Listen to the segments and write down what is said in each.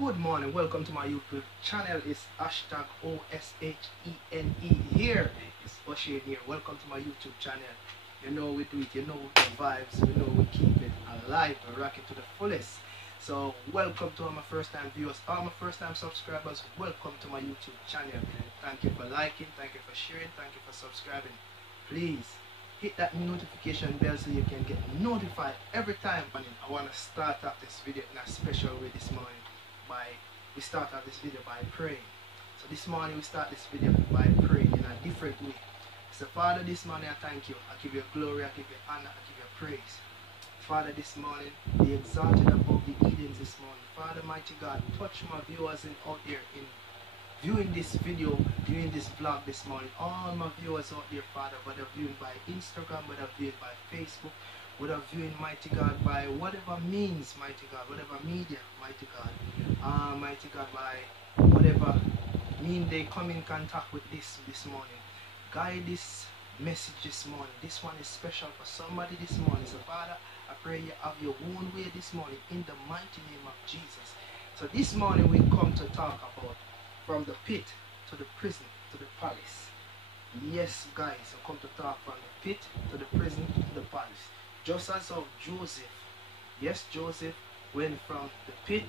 Good morning, welcome to my YouTube channel. It's hashtag OSHENE here. It's Oshane here. Welcome to my YouTube channel. You know we do it, you know the vibes, we know we keep it alive, we rock it to the fullest. So welcome to all my first time viewers, all my first time subscribers, welcome to my YouTube channel. Thank you for liking, thank you for sharing, thank you for subscribing. Please hit that notification bell so you can get notified every time. And I want to start off this video in a special way this morning. We start off this video by praying. So this morning we start this video by praying in a different way. So Father, this morning I thank you. I give you glory, I give you honor, I give you praise. Father, this morning be exalted above the Edens this morning. Father, mighty God, touch my viewers out there in viewing this video, viewing this vlog this morning. All my viewers out there, Father, whether viewing by Instagram, whether viewing by Facebook, whether viewing, mighty God, by whatever means, mighty God, whatever media, mighty God, mighty God, by whatever mean they come in contact with this morning. Guide this message this morning. This one is special for somebody this morning. So Father, I pray you have your own way this morning in the mighty name of Jesus. So this morning we come to talk about from the pit to the prison to the palace. Yes, guys, I come to talk from the pit to the prison to the palace. Just as of Joseph. Yes, Joseph went from the pit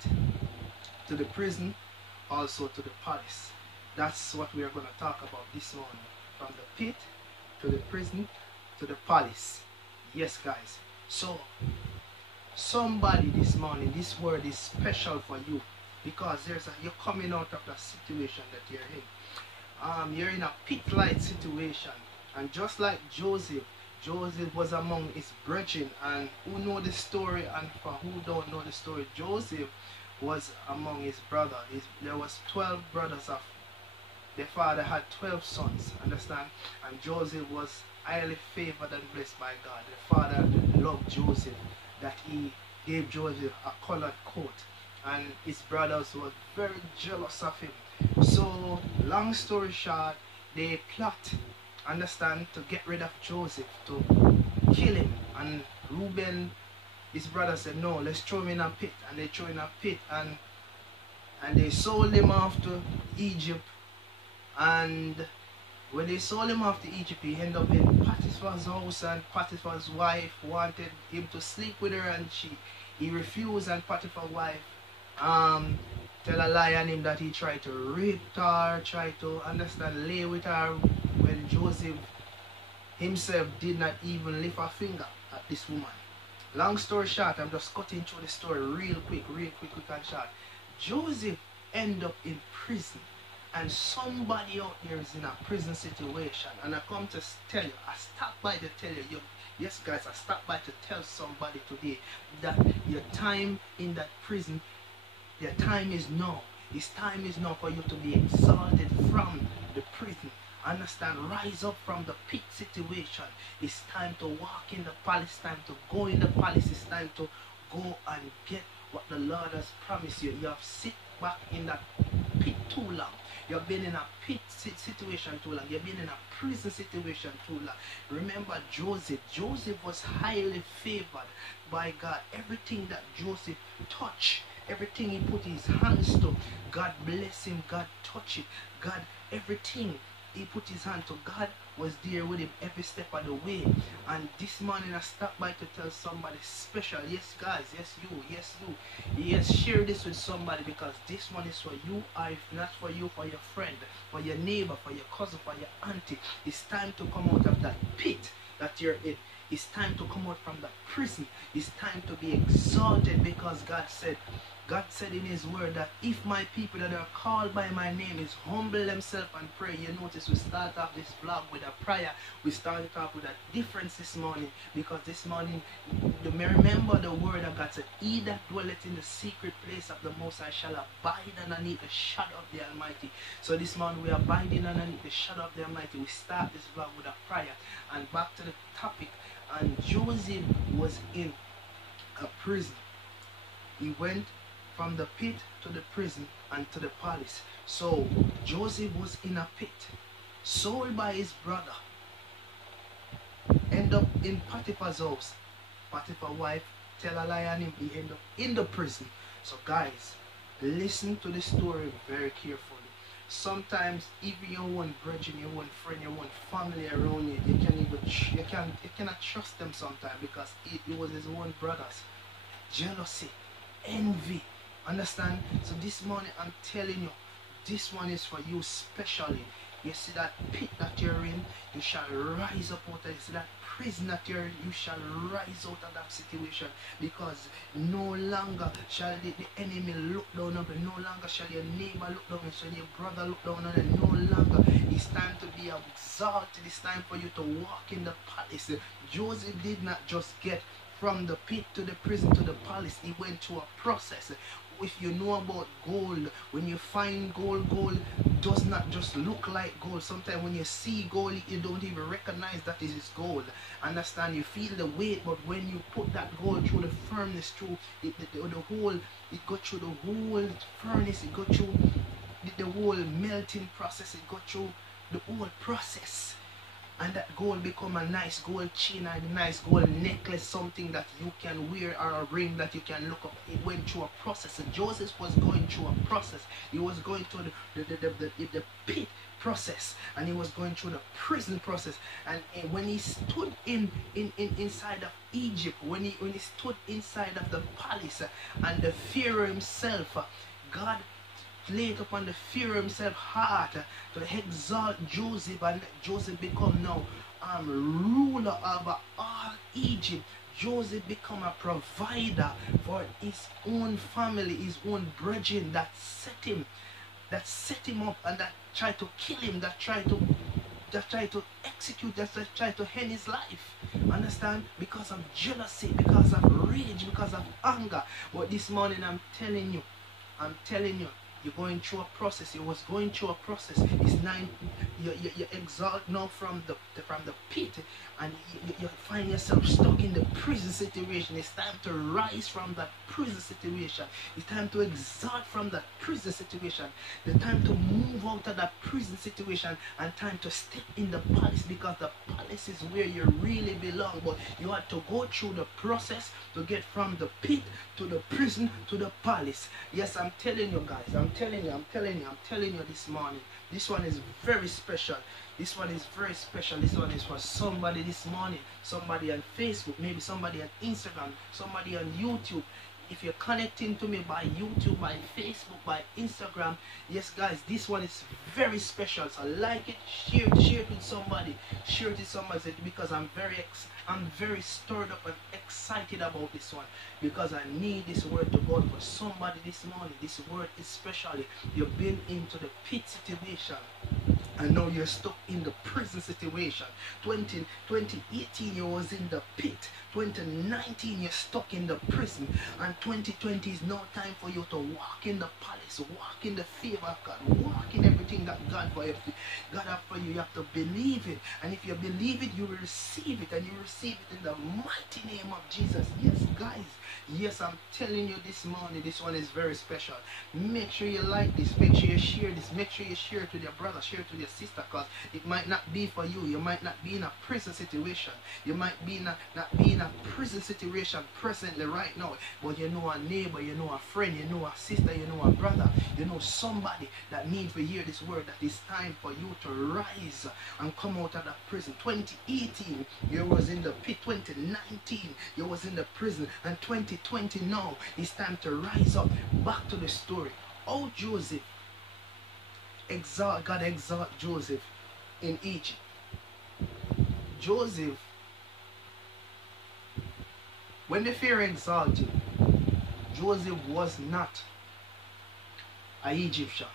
to the prison, also to the palace. That's what we are going to talk about this morning. From the pit to the prison to the palace. Yes, guys. So, somebody this morning, this word is special for you. Because you're coming out of the situation that you're in. You're in a pit-like situation. And just like Joseph was among his brethren, and who know the story and for who don't know the story, Joseph was among his brother. There was 12 brothers of their father had 12 sons, understand? And Joseph was highly favored and blessed by God. The father loved Joseph, that he gave Joseph a colored coat, and his brothers were very jealous of him. So long story short, they plot, understand, to get rid of Joseph, to kill him. And Reuben, his brother, said, no, let's throw him in a pit. And they threw him in a pit, and they sold him off to Egypt. And when they sold him off to Egypt, he ended up in Potiphar's house, and Potiphar's wife wanted him to sleep with her, and he refused. And Potiphar's wife tell a lie on him that he tried to rape her, tried to, understand, lay with her, when Joseph himself did not even lift a finger at this woman. Long story short, I'm just cutting through the story real quick and short. Joseph ended up in prison, and somebody out there is in a prison situation. And I come to tell you, I stopped by to tell you, yes guys, I stopped by to tell somebody today that your time in that prison, your time is now. His time is now for you to be exalted from the prison. Understand? Rise up from the pit situation. It's time to walk in the palace. Time to go in the palace. It's time to go and get what the Lord has promised you. You have sit back in that pit too long. You've been in a pit situation too long. You've been in a prison situation too long. Remember Joseph. Joseph was highly favored by God. Everything that Joseph touched, everything he put his hands to, God bless him, God touch it. God, everything he put his hand to, God was there with him every step of the way. And this morning I stopped by to tell somebody special. Yes guys, yes you, yes, share this with somebody, because this one is for you, or if not for you, for your friend, for your neighbor, for your cousin, for your auntie. It's time to come out of that pit that you're in. It's time to come out from that prison. It's time to be exalted, because God said in his word that if my people that are called by my name is humble themselves and pray. You notice we start off this vlog with a prayer. We started off with a difference this morning, because this morning you may remember the word of God said, he that dwelleth in the secret place of the Most High shall abide underneath the shadow of the Almighty. So this morning we are abiding underneath the shadow of the Almighty. We start this vlog with a prayer. And back to the topic. And Joseph was in a prison. He went from the pit to the prison and to the palace. So Joseph was in a pit, sold by his brother, end up in Potiphar's house. Potiphar's wife tell a lie on him, he end up in the prison. So guys, Listen to the story very carefully. Sometimes even your own brethren, your own friend, your own family around you, you cannot trust them sometimes because it was his own brothers. Jealousy, envy. Understand? So this morning I'm telling you, this one is for you especially. You see that pit that you're in, you shall rise up out of it. You see that prison that you're in, you shall rise out of that situation. Because no longer shall the enemy look down on you. No longer shall your neighbor look down on you. Shall your brother look down on you. No longer. It's time to be exalted. It's time for you to walk in the palace. Joseph did not just get from the pit to the prison to the palace. He went through a process. If you know about gold, when you find gold, gold does not just look like gold. Sometimes when you see gold, you don't even recognize that it is gold. Understand? You feel the weight, but when you put that gold through the furnace, through the whole, it got through the whole furnace, it got through the whole melting process, it got through the whole process. And that gold become a nice gold chain and a nice gold necklace, something that you can wear, or a ring that you can look up. It went through a process. And Joseph was going through a process. He was going through the pit process, and he was going through the prison process. And when he stood inside of Egypt, when he stood inside of the palace, and the Pharaoh himself, God laid upon the Pharaoh himself heart to exalt Joseph, and Joseph become now ruler over all Egypt. Joseph become a provider for his own family, his own brethren that set him up, and that tried to kill him, that tried to execute, that tried to end his life. Understand? Because of jealousy, because of rage, because of anger. But this morning I'm telling you, you're going through a process. You was going through a process. It's nine. You exalt now from the pit, and you find yourself stuck in the prison situation. It's time to rise from that prison situation. It's time to exalt from that prison situation. The time to move out of that prison situation, and time to step in the palace, because the palace is where you really belong. But you had to go through the process to get from the pit to the prison to the palace. Yes, I'm telling you guys. I'm telling you this morning. This one is very special. This one is very special. This one is for somebody this morning. Somebody on Facebook, maybe somebody on Instagram, somebody on YouTube. If you're connecting to me by YouTube, by Facebook, by Instagram, yes guys, this one is very special. So like it, share it with somebody. Share it with somebody, because I'm very stirred up and excited about this one, because I need this word to go for somebody this morning. This word is especially, you've been into the pit situation, and now you're stuck in the prison situation. 2018 you was in the pit, 2019 you're stuck in the prison, and 2020 is now time for you to walk in the palace, walk in the favor of God, walk in everything that God have for you. You have to believe it, and if you believe it, you will receive it, and you receive it in the mighty name of Jesus. Yes guys, yes, I'm telling you this morning, this one is very special. Make sure you like this, make sure you share this, make sure you share it with your brother, share it with your sister, because it might not be for you. You might not be in a prison situation. You might be not be in a prison situation presently right now, but you know a neighbor, you know a friend, you know a sister, you know a brother, you know somebody that needs to hear this word, that it's time for you to rise and come out of that prison. 2018 you was in the pit, 2019 you was in the prison, and 2020 now it's time to rise up. Back to the story. Oh, Joseph, God exalt Joseph in Egypt. Joseph, when the Pharaoh exalted, Joseph was not an Egyptian.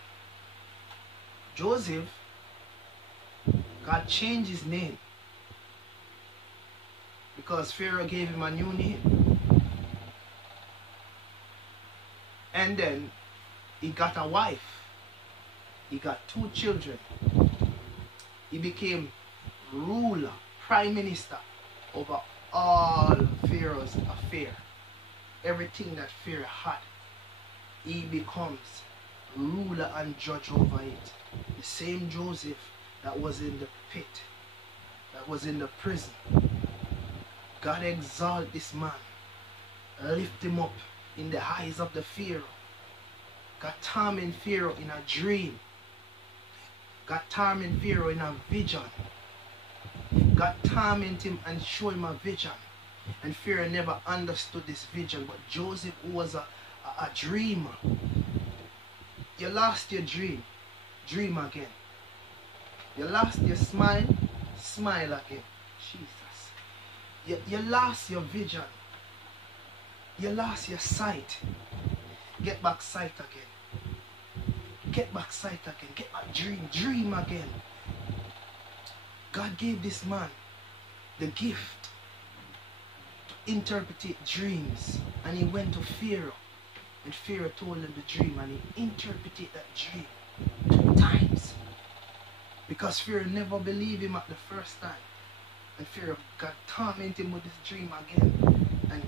Joseph, God changed his name, because Pharaoh gave him a new name. And then he got a wife. He got 2 children. He became ruler, prime minister over all Pharaoh's affair. Everything that Pharaoh had, he becomes ruler and judge over it. The same Joseph that was in the pit, that was in the prison. God exalt this man, lift him up in the eyes of the Pharaoh. God torment Pharaoh in a dream. God torment Pharaoh in a vision. God torment him and show him a vision. And Pharaoh never understood this vision. But Joseph was a dreamer. You lost your dream. Dream again. You lost your smile. Smile again. Jesus. You lost your vision. You lost your sight. Get back sight again. Get back sight again. Get back dream. Dream again. God gave this man the gift to interpret dreams. And he went to Pharaoh. And Pharaoh told him the dream. And he interpreted that dream 2 times. Because Pharaoh never believed him at the first time. And Pharaoh got tormented him with this dream again. And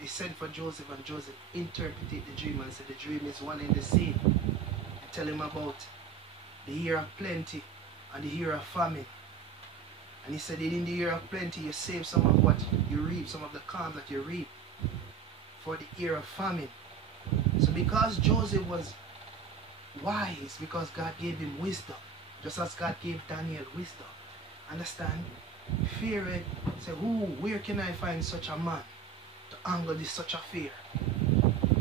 he sent for Joseph, and Joseph interpreted the dream and said the dream is one and the same. And tell him about the year of plenty and the year of famine. And he said in the year of plenty you save some of what you reap, some of the corn that you reap for the year of famine. So because Joseph was wise, because God gave him wisdom, just as God gave Daniel wisdom. Understand? Pharaoh said, where can I find such a man to angle this such a fear?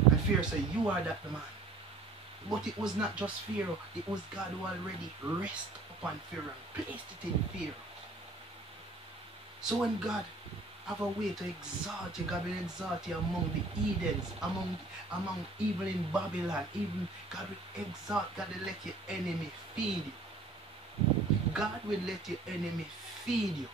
And Pharaoh said, you are that man. But it was not just Pharaoh, it was God who already rested upon Pharaoh and placed it in Pharaoh. So when God have a way to exalt you, God will exalt you among the Edens, among even in Babylon, even God will exalt, God will let your enemy feed you. God will let your enemy feed you.